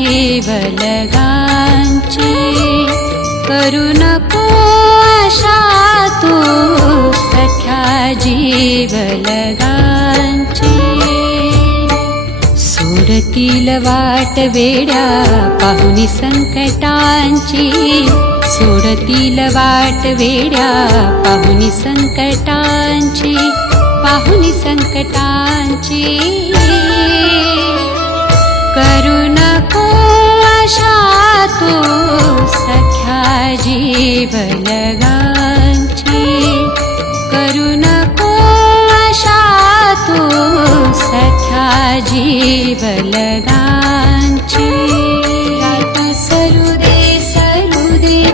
जीवलगांची करू नको आशा तू सख्या जीवलगांची सोडतील वाट वेड्या पाहुनी संकटांची सोडतील वाट वेड्या पाहुनी संकटांची करू नको आशा तू सख्या जीवलगांची करू नको आशा तू सख्या जीवलगांची रात सरू दे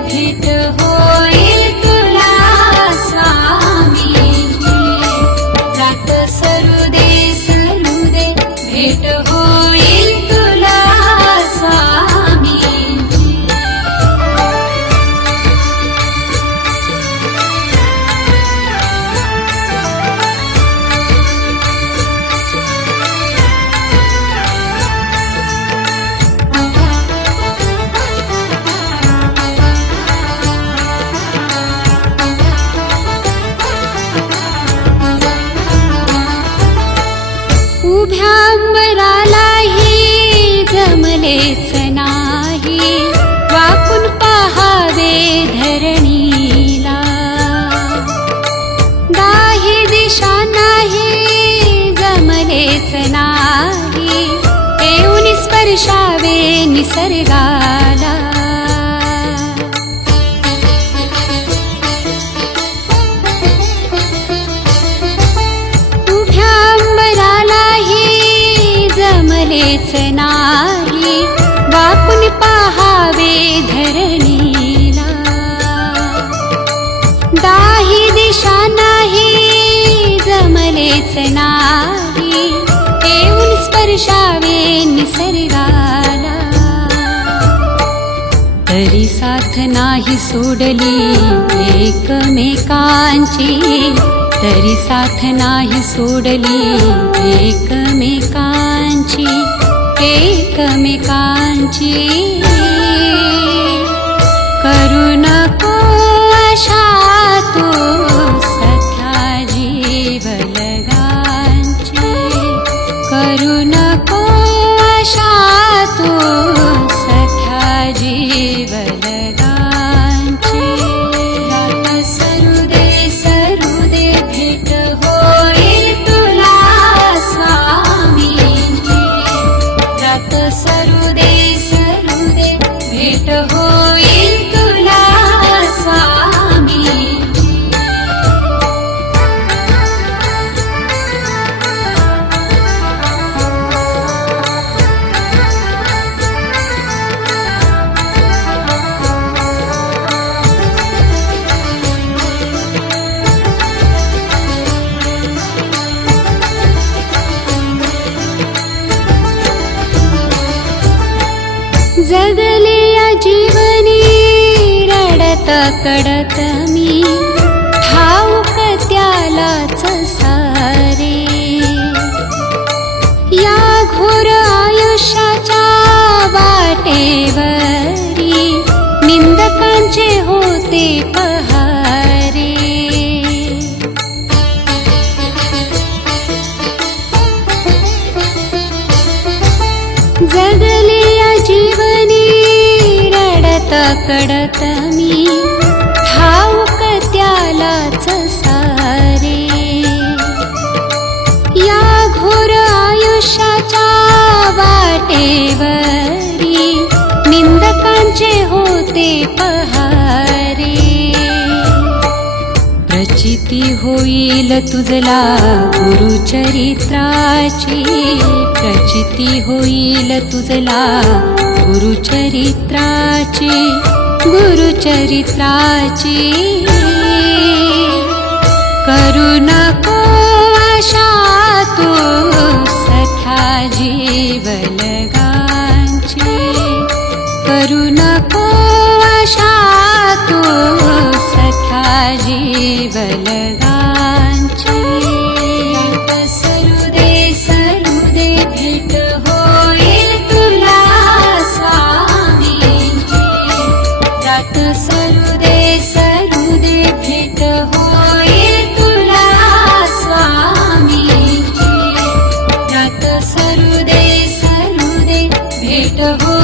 भेट होईल तुला स्वामींची रात सरू दे भेट होईल तुला स्वामींची उभ्या अंबरालाही जमलेच नाही वाकून पहावे धरणीला दाही दिशा नाही जमलेच नाही येऊन स्पर्शावे निसर्गाला जमलेच नाही वाकून पहावे धरणीला दाही दिशा नाही जमलेच नाही येऊन स्पर्शावे निसर्गाला तरी साथ नाही सोडली एकमेकांची तरी साथ नाही सोडली एकमेकांची करू नको आशा तू सख्या जीवलगांची करू नको आशा तू सख्या जीवलगांची रात सरू दे भेट होईल तुला स्वामींची रात सरू दे भेट होईल तुला स्वामींची जगले या जीवनी रडत कडत मी ठाऊक त्यालाच सारे या घोर आयुष्याच्या वाटेवरी निंदकांचे होते पहारे जगले या जीवनी रडत कडत मी ठाऊक त्यालाच सारे या घोर आयुष्याच्या वाटेवरी निंदकांचे होते पहारे प्रचिती होईल तुझला गुरुचरित्राची प्रचिती होईल तुझला गुरुचरित्राची करू नको आशा तू सख्या जीवलगांची करू नको आशा तू सख्या जीवलगांची सरू दे भेट होईल तुला सरुदे सरुदे भेट हो